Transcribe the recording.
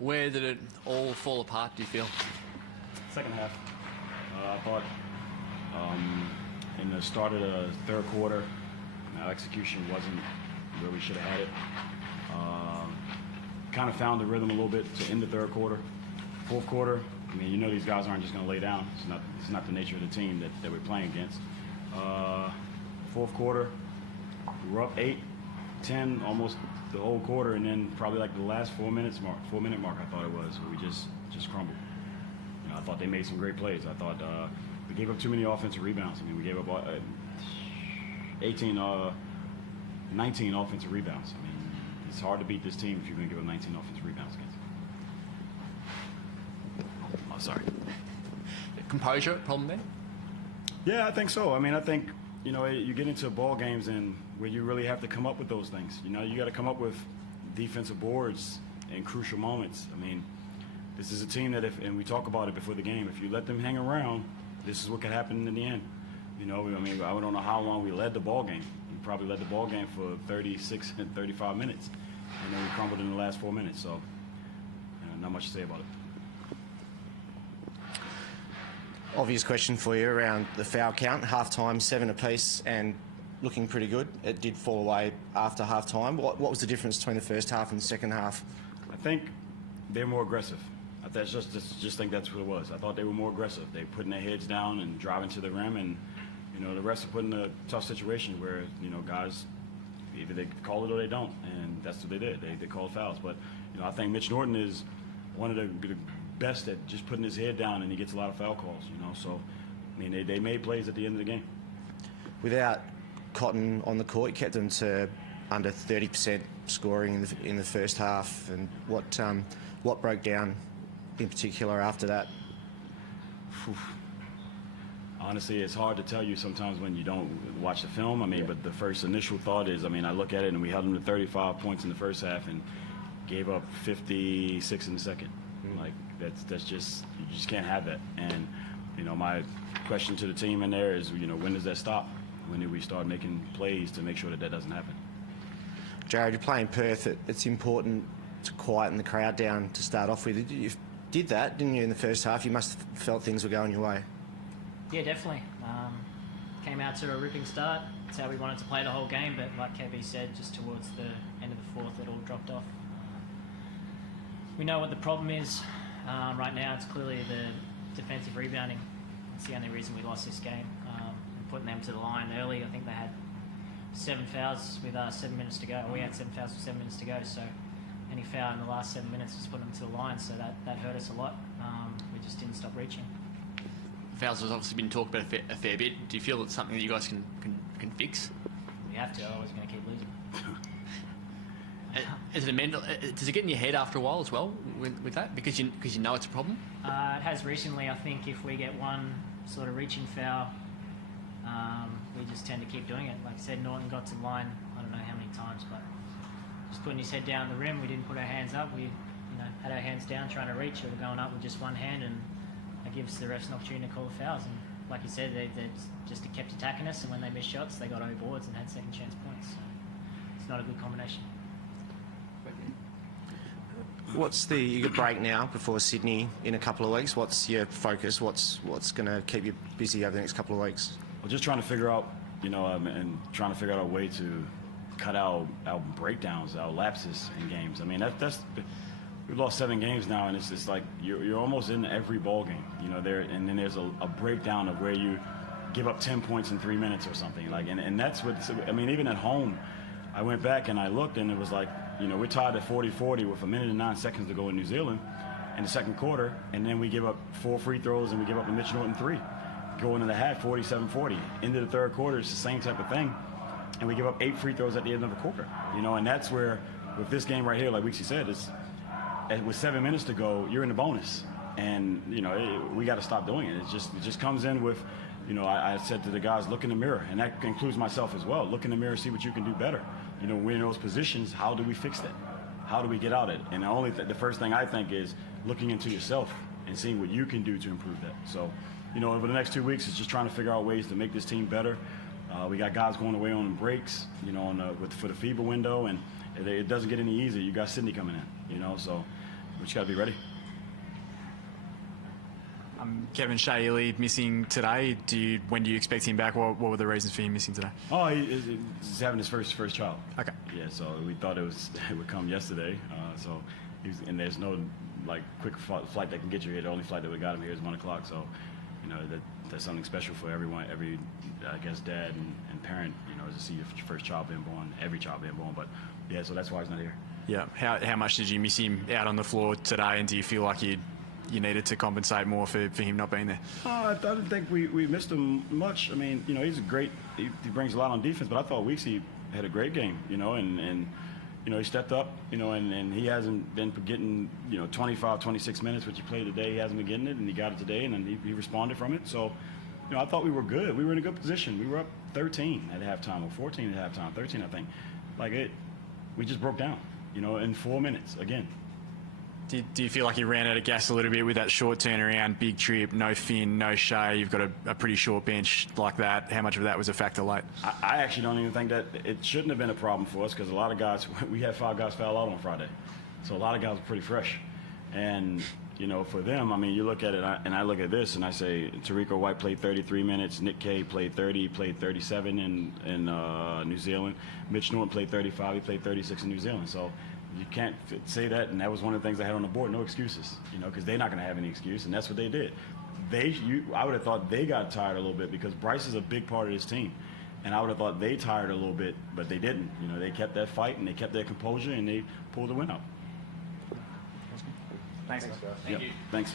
Where did it all fall apart, do you feel? Second half. I thought in the start of the third quarter, our execution wasn't where we should have had it. Kind of found the rhythm a little bit to end the third quarter. Fourth quarter, I mean, you know these guys aren't just going to lay down. It's not the nature of the team that we're playing against. Fourth quarter, we were up 8-10 almost the whole quarter, and then probably like the last 4-minute mark, I thought it was, where we just crumbled. You know, I thought they made some great plays. I thought we gave up too many offensive rebounds. I mean, we gave up 19 offensive rebounds. I mean, it's hard to beat this team if you're going to give up 19 offensive rebounds against them. Oh, sorry. Composure problem there? Yeah, I think so. I mean, I think, you know, you get into ball games and where you really have to come up with those things. You know, you got to come up with defensive boards in crucial moments. I mean, this is a team that and we talk about it before the game, if you let them hang around, this is what could happen in the end. You know, I mean, I don't know how long we led the ball game. We probably led the ball game for 36 and 35 minutes. And then we crumbled in the last 4 minutes. So, not much to say about it. Obvious question for you around the foul count. Half-time, 7 apiece, and looking pretty good. It did fall away after half-time. What was the difference between the first half and the second half? I think they're more aggressive. I just think that's what it was. I thought they were more aggressive. They putting their heads down and driving to the rim, and you know the rest are put in a tough situation where you know guys either they call it or they don't, and that's what they did. They called fouls. But you know I think Mitch Norton is one of the best at just putting his head down, and he gets a lot of foul calls. You know, so I mean they made plays at the end of the game. Without Cotton on the court, you kept them to under 30% scoring in the first half. And what broke down in particular after that? Honestly, it's hard to tell you sometimes when you don't watch the film. I mean, but the first initial thought is, I mean, I look at it and we held them to 35 points in the first half and gave up 56 in the second. Like that's just you just can't have that. And you know, my question to the team in there is, you know, when does that stop? When do we start making plays to make sure that doesn't happen? Jared, you're playing Perth. It's important to quieten the crowd down to start off with. You did that, didn't you, in the first half? You must have felt things were going your way. Yeah, definitely. Came out to a ripping start. That's how we wanted to play the whole game, but like KB said, just towards the end of the fourth, it all dropped off. We know what the problem is. Right now, it's clearly the defensive rebounding. That's the only reason we lost this game. Putting them to the line early, I think they had 7 fouls with 7 minutes to go. We had 7 fouls with 7 minutes to go, so any foul in the last 7 minutes just put them to the line, so that hurt us a lot. We just didn't stop reaching. Fouls has obviously been talked about a fair bit. Do you feel it's something that you guys can fix? We have to, otherwise we're going to keep losing. Is it a mental? Does it get in your head after a while as well with that? Because you know it's a problem? It has recently. I think if we get one sort of reaching foul, we just tend to keep doing it. Like I said, Norton got to the line, I don't know how many times, but just putting his head down the rim, we didn't put our hands up. We had our hands down trying to reach, or we're going up with just one hand, and that gives the refs an opportunity to call the fouls. And like you said, they just kept attacking us, and when they missed shots, they got over boards and had second chance points. So it's not a good combination. You got break now before Sydney in a couple of weeks. What's your focus? What's going to keep you busy over the next couple of weeks? Well, just trying to figure out, and trying to figure out a way to cut out our breakdowns, our lapses in games. I mean, we've lost 7 games now, and it's just like you're almost in every ball game, and then there's a breakdown of where you give up 10 points in 3 minutes or something. Like, and that's what, I mean, even at home, I went back and I looked, and it was like, we're tied at 40-40 with 1 minute and 9 seconds to go in New Zealand in the second quarter, and then we give up 4 free throws and we give up a Mitch Norton 3. Going into the half, 47-40. Into the third quarter, it's the same type of thing, and we give up 8 free throws at the end of the quarter. And that's where, with this game right here, like Weeksy said, with 7 minutes to go, you're in the bonus, and we got to stop doing it. It just comes in with, I said to the guys, look in the mirror, and that includes myself as well. Look in the mirror, see what you can do better. We're in those positions. How do we fix that? How do we get out of it? And the first thing I think is looking into yourself and seeing what you can do to improve that. So, over the next 2 weeks, it's just trying to figure out ways to make this team better. We got guys going away on breaks, for the FIBA window, and it doesn't get any easier. You got Sydney coming in, so but you got to be ready. Kevin Shea missing today. When do you expect him back? What were the reasons for him missing today? Oh, he's having his first child. Okay. Yeah, so we thought it would come yesterday. And there's no like quick flight that can get you here. The only flight that we got him here is 1 o'clock. So, you know, that's something special for everyone, every I guess dad and parent. You know, to see your first child being born, every child being born. But yeah, so that's why he's not here. Yeah. How much did you miss him out on the floor today? And do you feel like you needed to compensate more for him not being there? I didn't think we missed him much. I mean, you know, he's a great. He brings a lot on defense, but I thought Weeksy had a great game. You know, and you know, he stepped up. You know, and he hasn't been getting 25, 26 minutes, which he played today. He hasn't been getting it, and he got it today, and then he responded from it. So, you know, I thought we were good. We were in a good position. We were up 13 at halftime, or 14 at halftime, 13, I think. We just broke down. You know, in 4 minutes again. Do you feel like you ran out of gas a little bit with that short turnaround, big trip, no Finn, no Shea? You've got a pretty short bench like that. How much of that was a factor late? I actually don't even think that it shouldn't have been a problem for us because a lot of guys, we had 5 guys foul out on Friday. So a lot of guys were pretty fresh. And, you know, for them, I mean, you look at it, and I look at this, and I say Tarico White played 33 minutes, Nick Kay played 30, he played 37 in New Zealand. Mitch Norton played 35, he played 36 in New Zealand. So you can't say that, and that was one of the things I had on the board. No excuses, you know, because they're not going to have any excuse, and that's what they did. I would have thought they got tired a little bit because Bryce is a big part of this team, and I would have thought they tired a little bit, but they didn't. You know, they kept that fight and they kept their composure and they pulled the win out. Thanks. Thank you. Thanks.